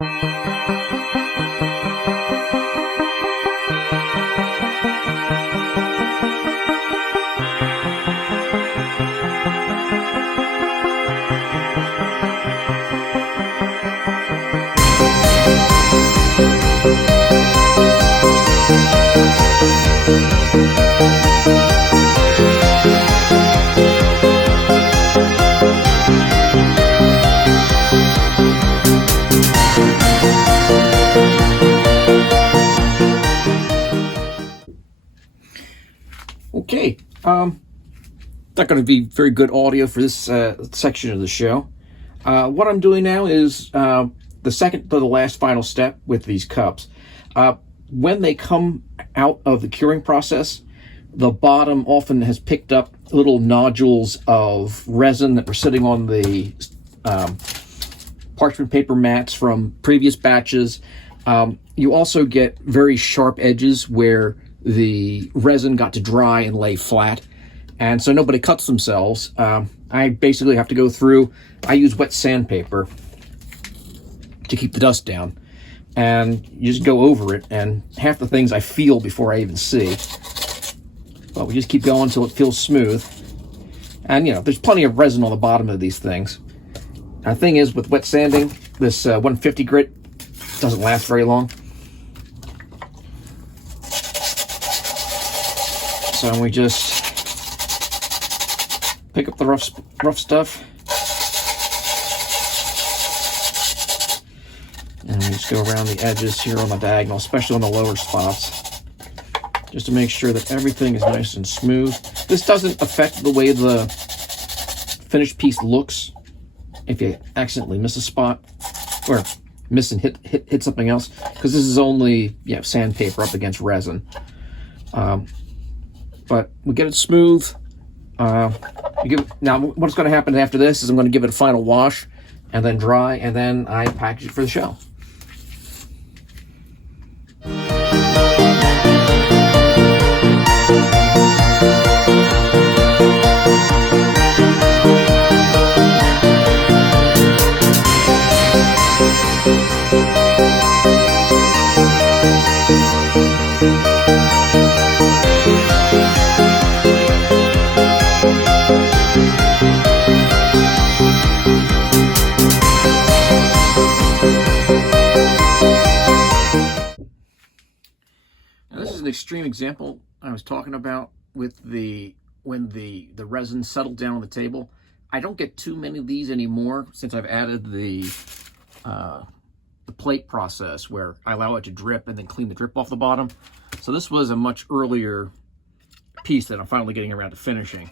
Okay, not going to be very good audio for this section of the show. What I'm doing now is the second to the last final step with these cups. When they come out of the curing process, the bottom often has picked up little nodules of resin that were sitting on the parchment paper mats from previous batches. You also get very sharp edges where the resin got to dry and lay flat, and so nobody cuts themselves. I basically have to go through, I use wet sandpaper to keep the dust down, and you just go over it, and half the things I feel before I even see. But we just keep going until it feels smooth. And you know, there's plenty of resin on the bottom of these things. The thing is, with wet sanding, this 150 grit doesn't last very long. So we just pick up the rough stuff, and we just go around the edges here on the diagonal, especially on the lower spots, just to make sure that everything is nice and smooth. This doesn't affect the way the finished piece looks if you accidentally miss a spot or miss and hit something else, because this is only sandpaper up against resin. But we get it smooth. Now what's going to happen after this is I'm going to give it a final wash and then dry, and then I package it for the show. Extreme example I was talking about with when the resin settled down on the table. I don't get too many of these anymore since I've added the plate process where I allow it to drip and then clean the drip off the bottom. So this was a much earlier piece that I'm finally getting around to finishing.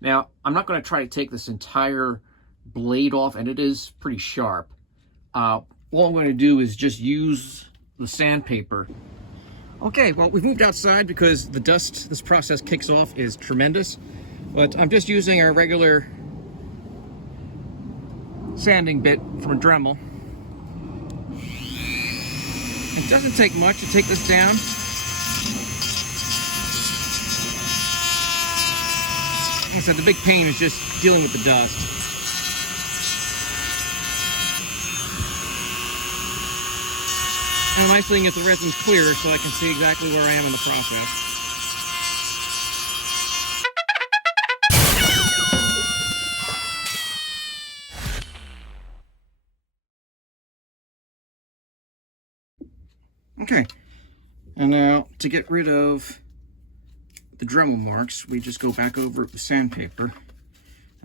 Now I'm not going to try to take this entire blade off, and it is pretty sharp. All I'm going to do is just use the sandpaper. Okay, well, we've moved outside because the dust this process kicks off is tremendous, but I'm just using our regular sanding bit from a Dremel. It doesn't take much to take this down. Like I said, the big pain is just dealing with the dust. And the nice thing is the resin's clear, so I can see exactly where I am in the process. Okay, and now to get rid of the Dremel marks, we just go back over it with sandpaper,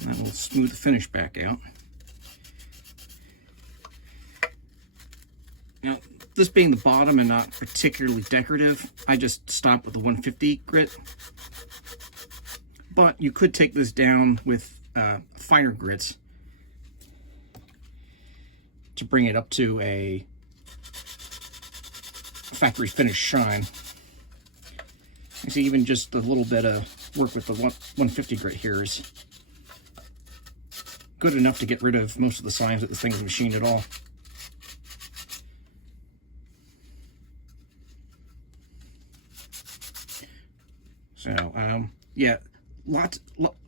and then we'll smooth the finish back out. Now, this being the bottom and not particularly decorative, I just stopped with the 150 grit. But you could take this down with finer grits to bring it up to a factory finish shine. You see, even just a little bit of work with the 150 grit here is good enough to get rid of most of the signs that this thing is machined at all. So, yeah, watch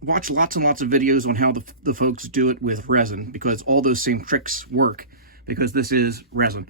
lots and lots of videos on how the folks do it with resin, because all those same tricks work. because this is resin.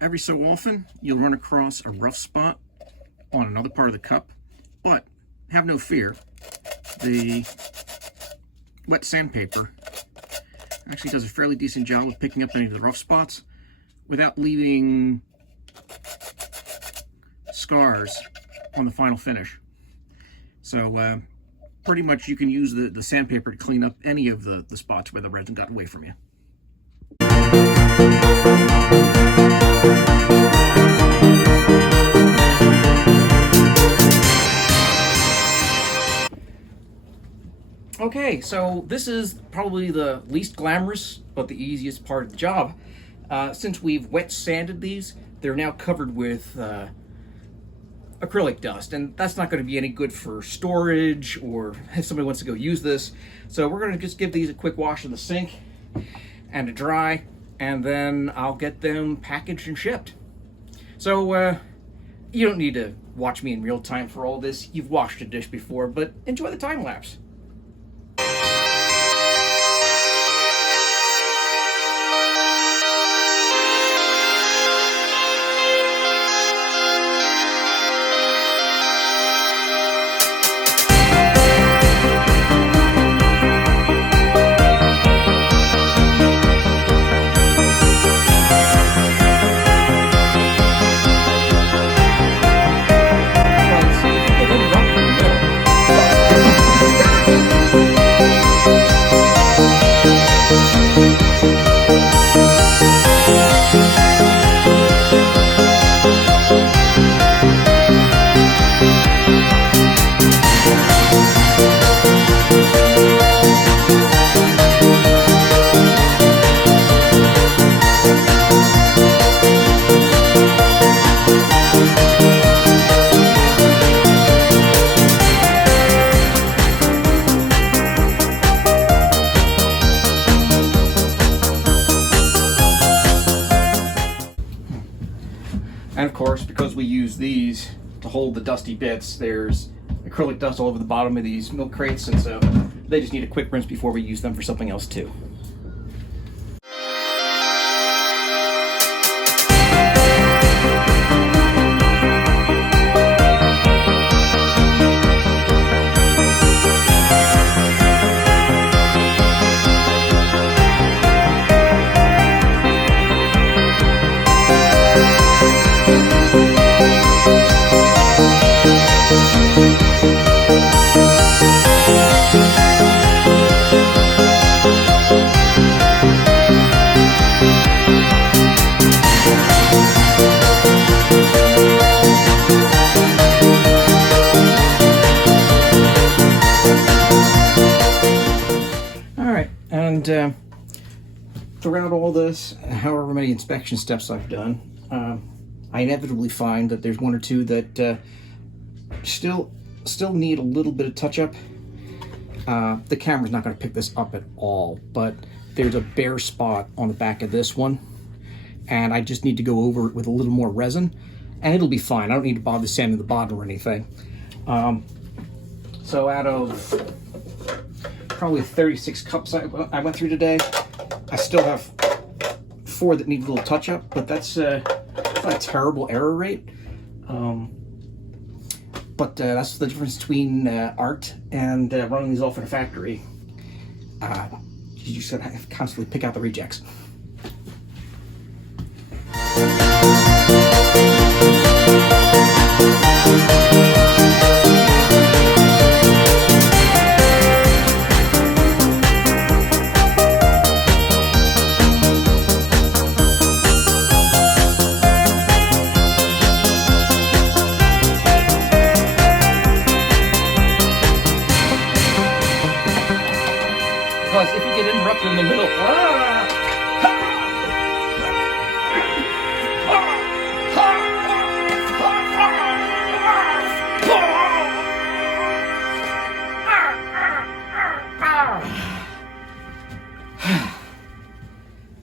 Every so often, you'll run across a rough spot on another part of the cup, but have no fear. The wet sandpaper actually does a fairly decent job of picking up any of the rough spots without leaving scars on the final finish. So pretty much you can use the sandpaper to clean up any of the spots where the resin got away from you. Okay, so this is probably the least glamorous, but the easiest part of the job. Since we've wet sanded these, they're now covered with acrylic dust, and that's not going to be any good for storage or if somebody wants to go use this. So we're going to just give these a quick wash in the sink and to dry, and then I'll get them packaged and shipped. So you don't need to watch me in real time for all this. You've washed a dish before, but enjoy the time lapse. And of course, because we use these to hold the dusty bits, there's acrylic dust all over the bottom of these milk crates, and so they just need a quick rinse before we use them for something else too. And throughout all this, however many inspection steps I've done, I inevitably find that there's one or two that still need a little bit of touch-up. The camera's not going to pick this up at all, but there's a bare spot on the back of this one, and I just need to go over it with a little more resin, and it'll be fine. I don't need to bother sanding the bottom or anything. So out of probably 36 cups I went through today, I still have 4 that need a little touch-up, but that's not a terrible error rate. But that's the difference between art and running these off in a factory. You just gotta have to constantly pick out the rejects. in the middle.